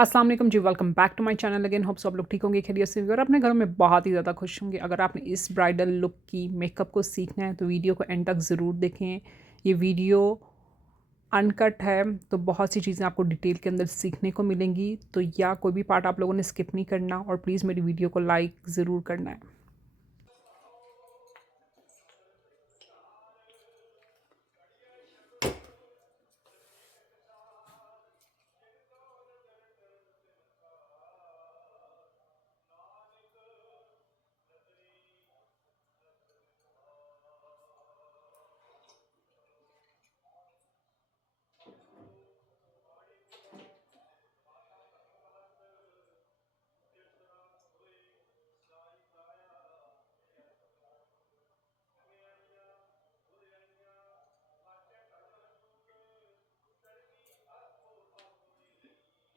अस्सलाम वालेकुम जी, welcome back to my channel again. Hope सब लोग ठीक होंगे, खैरियत से होंगे और अपने घरों में बहुत ही ज़्यादा खुश होंगे। अगर आपने इस ब्राइडल लुक की मेकअप को सीखना है तो वीडियो को एंड तक ज़रूर देखें। ये वीडियो अनकट है तो बहुत सी चीज़ें आपको डिटेल के अंदर सीखने को मिलेंगी, तो या कोई भी पार्ट आप लोगों ने स्किप नहीं करना और प्लीज़ मेरी वीडियो को लाइक ज़रूर करना है।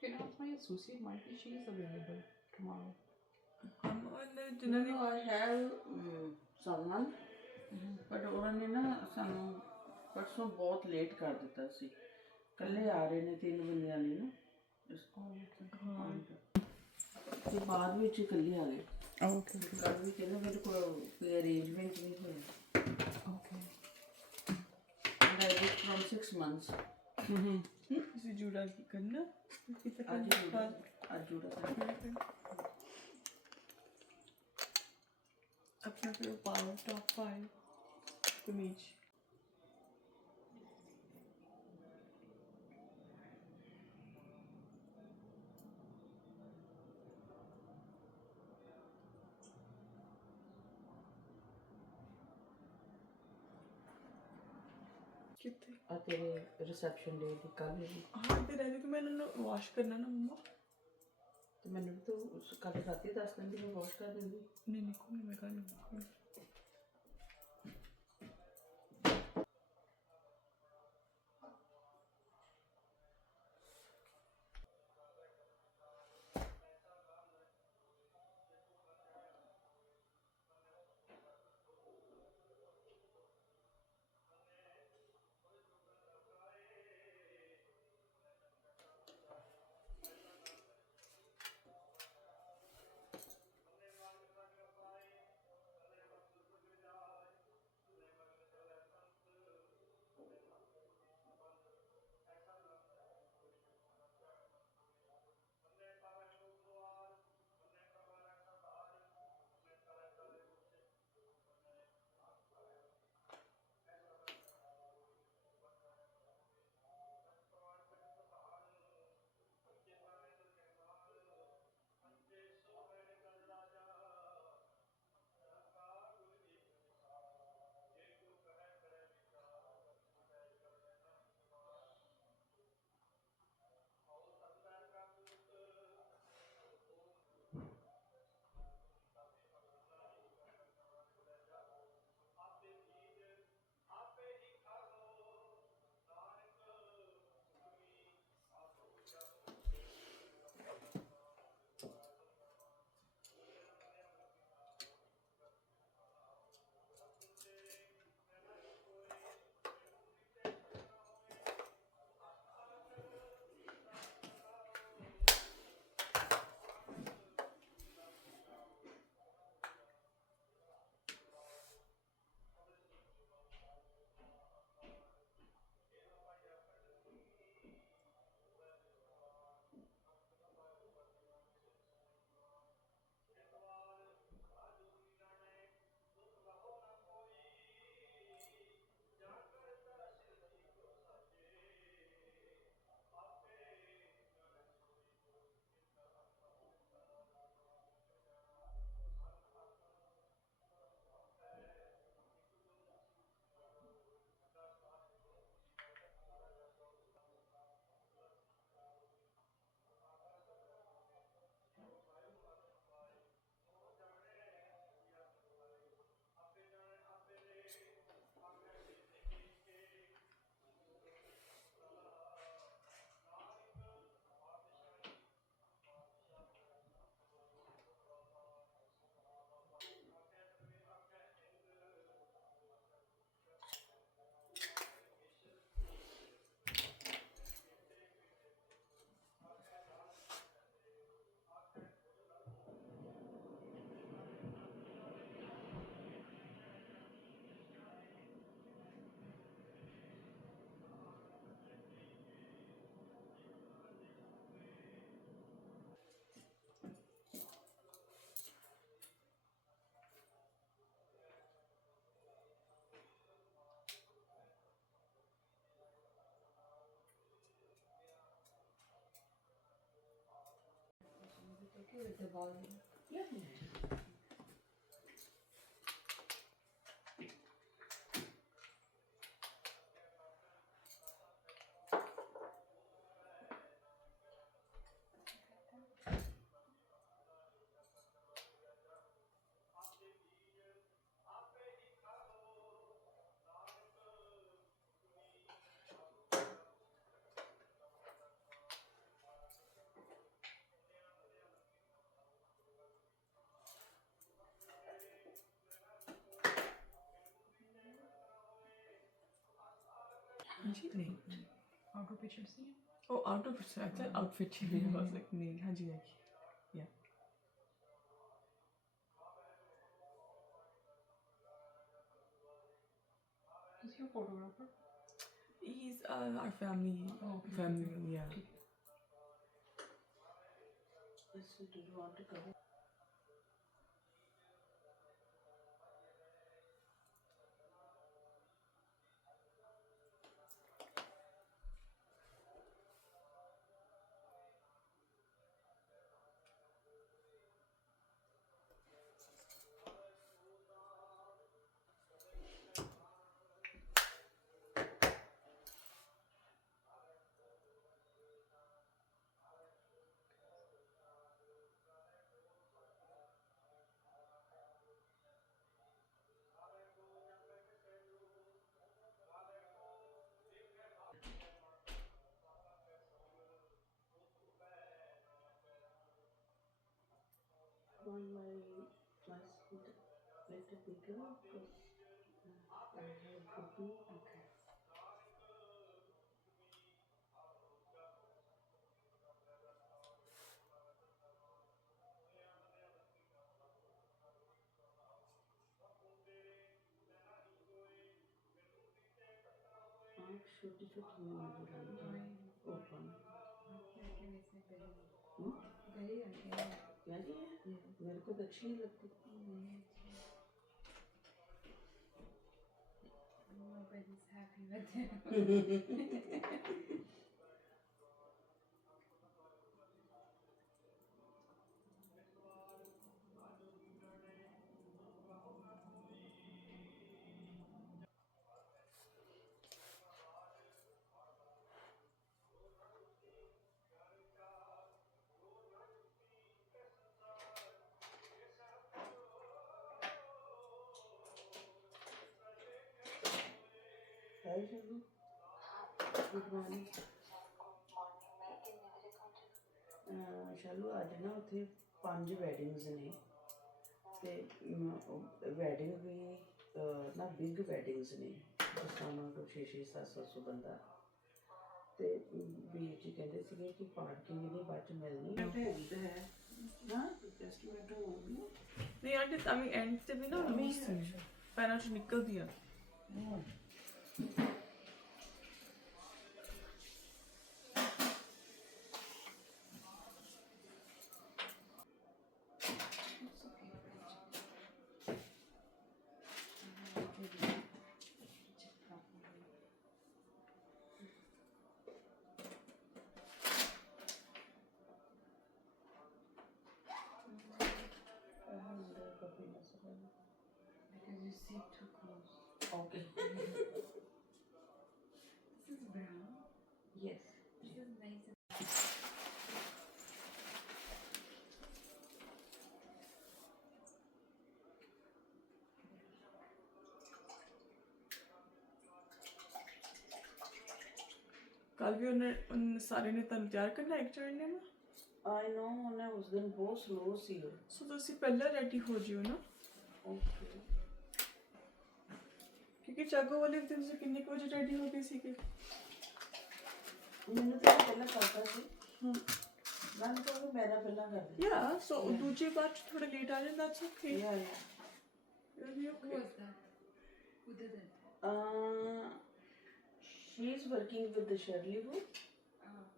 Can I ask my associate? Might be she is available tomorrow. No, I have someone, but ਉਹਨਾਂ ਨੇ ਨਾ ਸਾਨੂੰ ਪਰਸੋਂ ਬਹੁਤ ਲੇਟ ਕਰ ਦਿੱਤਾ ਸੀ। ਕੱਲੇ ਆ ਰਹੇ ਨੇ 3 ਬੰਦਿਆਂ ਲਈ ਨਾ ਇਸ ਤੇ ਬਾਅਦ ਵਿੱਚ ਇਕੱਲੇ ਆ ਗਏ। Okay. ਕੱਲ ਵੀ ਕਹਿੰਦੇ ਮੇਰੇ ਕੋਲ ਕੋਈ ਅਰੇਂਜਮੈਂਟ ਨਹੀਂ ਹੋਇਆ। Okay. And I did from 6 months. इसे जुड़ा करना आज जुड़ा अपना फिर पावर टॉप 5 कमीज कितने ਆ ਤੇਰੇ ਰਿਸੈਪਸ਼ਨ ਡੇ ਦੀ ਕੱਲ ਦੀ हाँ इधर रहते तो मैंने वॉश करना ना मम्मा ਤੇ ਮੈਨੂੰ ਵੀ ਤੂੰ ਕੱਲ ਰਾਤੀ ਦੱਸ ਦਿੰਦੀ ਮੈਂ ਵਾਸ਼ ਕਰ ਦਿੰਦੀ। नहीं कोई मैं कर लूँगा okay with the volume? Yeah. जी नहीं outer picture see oh outfit I thought outfit चाहिए I was like नहीं हाँ जी आएगी yeah is your photographer he's our family okay. family yeah ठीक है Yes, do you want to cover? Want my sweet little bigger because I have cookie. Okay. आप छोटी छोटी में मुझे लाइए ओपन आपके आइटम इसमें गली है हम्म? गली आइटम है क्या जी है मेरे को तो अच्छी नहीं लगती नहीं अच्छा nobody's happy with it hi Shanu good morning Shalu ਅੱਜ ਨਾ ਉੱਥੇ 5 ਵੈਡਿੰਗਸ ਨੇ ਤੇ ਵੈਡਿੰਗ ਵੀ ਨਾ ਬਿਗ ਵੈਡਿੰਗਸ ਨੇ ਜਿਸ ਤਰ੍ਹਾਂ ਉਹਨਾਂ ਕੋਲ 6-700 ਬੰਦਾ ਤੇ ਵੀਰ ਜੀ ਕਹਿੰਦੇ ਸੀਗੇ ਕਿ ਪਾਰਕਿੰਗ ਇਹਦੀ ਬਾਅਦ ਚ ਮਿਲਣੀ ਹੈਗੀ ਤਾਂ ਹੈ ਨਾ ਐਸਟੀਮੇਟ ਹੋਊਗੀ नहीं यार I mean end से भी ना लूज थी पैरों से निकल दिया because you sit too close okay this is brown yes this is nice कल भी उन सारे ने तन तैयार करना एक चढ़ने में I know ਉਹਨੇ ਉਸ ਦਿਨ ਬਹੁਤ ਸਲੋ ਸੀ सो ਤੁਸੀਂ ਪਹਿਲਾਂ ਰੈਡੀ ਹੋ ਜਿਓ ਨਾ ਓਕੇ क्योंकि जागो वाले दिन से कितने बजे रेडी हो गई सी के ਮੈਨੂੰ ਤਾਂ ਪਹਿਲਾਂ ਕਰਤਾ ਸੀ ਮੈਂ ਤਾਂ ਮੈਂ ਪਹਿਲਾਂ ਕਰ ਦਿੱਤਾ या सो दूसरी बार थोड़ा लेट आ जाए that's okay yeah it'll be who okay was that who did it she is working with the Shirley Wood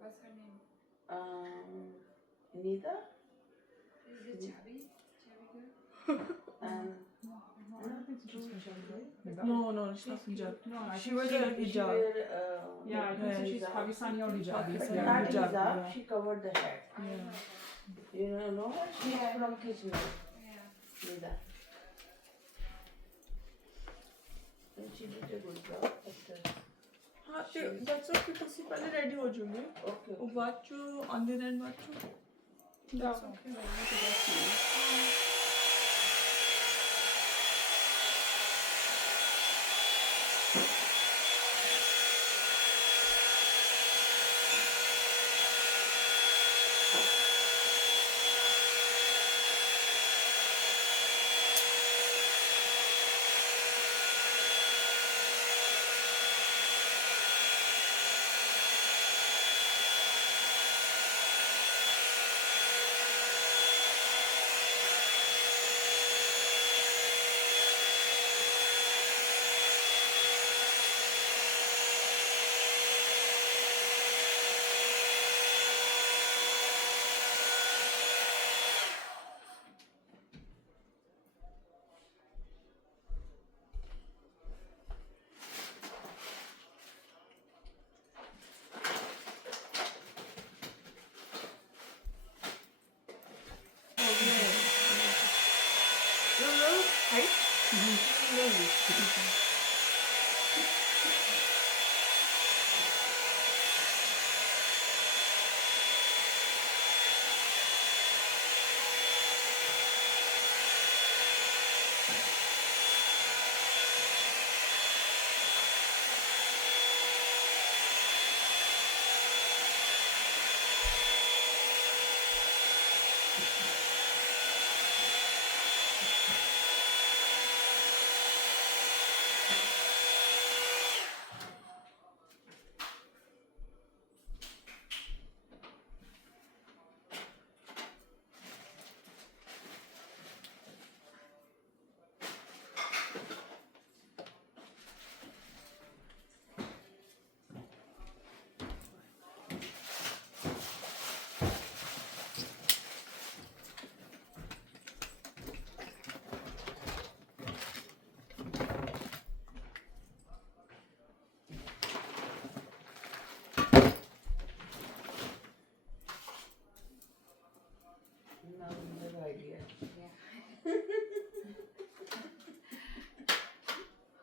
what's her name Nita is it chubby girl and no it's not Punjab No, I she think was a she hijab wear yeah I think so she's Pakistani or Hijabi but Yeah, not hijab, hijab yeah. she covered the head yeah You know her? She's from Kashmir. Nida. And she did a good job. But, हाँ ते that's okay ਤੁਸੀਂ ਪਹਿਲੇ ready ਹੋ ਜਾਓਗੇ okay. ਉਹ ਬਾਅਦ ਚੋਂ ਆਂਦੇ ਰਹਿਣ ਬਾਅਦ ਚੋਂ That's okay. Now you have idea.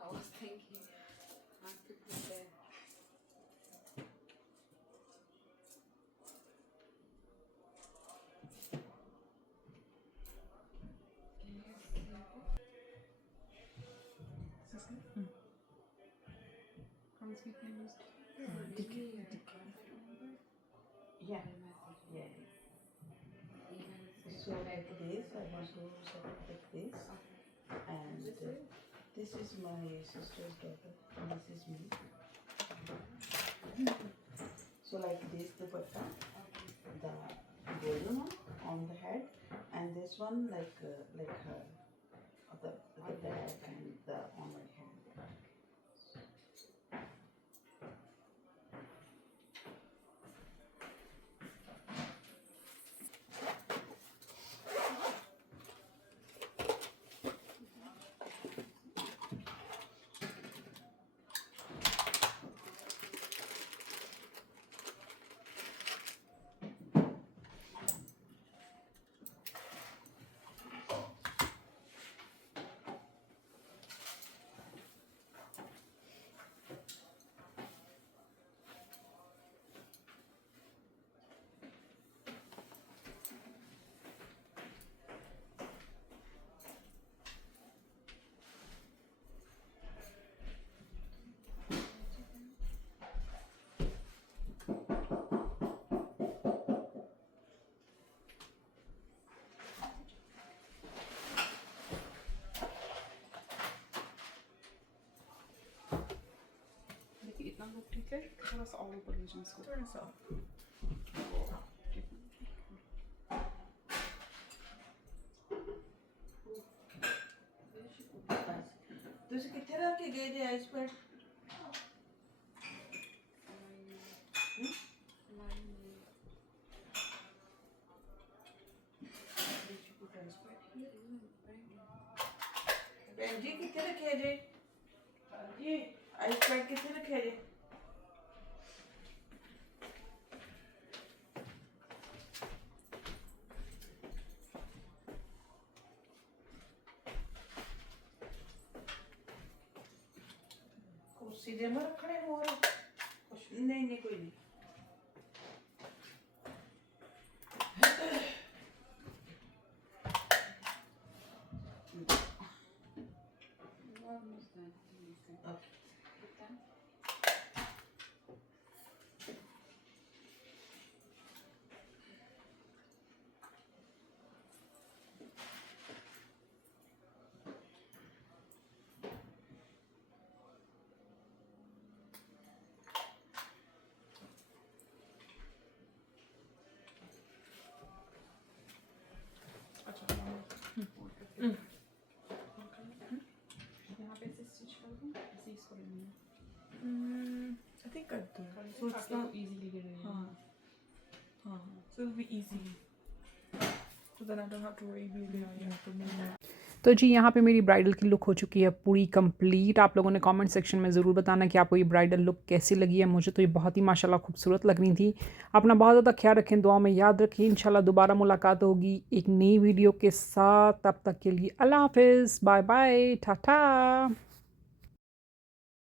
I was thinking not to prepare. How is it used? Yeah. Yeah. So like this, I want to set it like this. And this is my sister's daughter. And this is me. So like this, the dupatta, the golden one on the head, and this one like her, the back and the on my hand. देखिए इतना look ठीक है, थोड़ा सा और ऊपर भेजना इसको। थोड़ा सा ਤੁਸੀਂ ਕਿੱਥੇ ਰੱਖ ਕੇ ਗਏ ਜੇ ਆਈਸ ਪੈਡ? ਭੈਣ ਜੀ ਕਿੱਥੇ ਰੱਖਿਆ ਜੇ? ਹਾਂਜੀ ਆਈਸ ਪੈਡ ਕਿੱਥੇ ਰੱਖਿਆ ਜੇ? सीधे में रखने हो और नहीं नहीं कोई नहीं Almost done. Okay Done. यहाँ पे से स्टिच कर दूँ, ऐसे इसको लेनी है। I think I do. So it's not. easily get it. हाँ हाँ so it'll be easy. So then I don't have to worry really you have to move. तो जी यहाँ पे मेरी ब्राइडल की लुक हो चुकी है पूरी कंप्लीट। आप लोगों ने कमेंट सेक्शन में ज़रूर बताना कि आपको ये ब्राइडल लुक कैसी लगी है। मुझे तो ये बहुत ही माशाल्लाह खूबसूरत लग रही थी। अपना बहुत ज़्यादा ख्याल रखें, दुआ में याद रखें। इंशाल्लाह दोबारा मुलाकात होगी एक नई वीडियो के साथ। तब तक के लिए अल्लाह हाफिज़, बाय बाय, टाटा।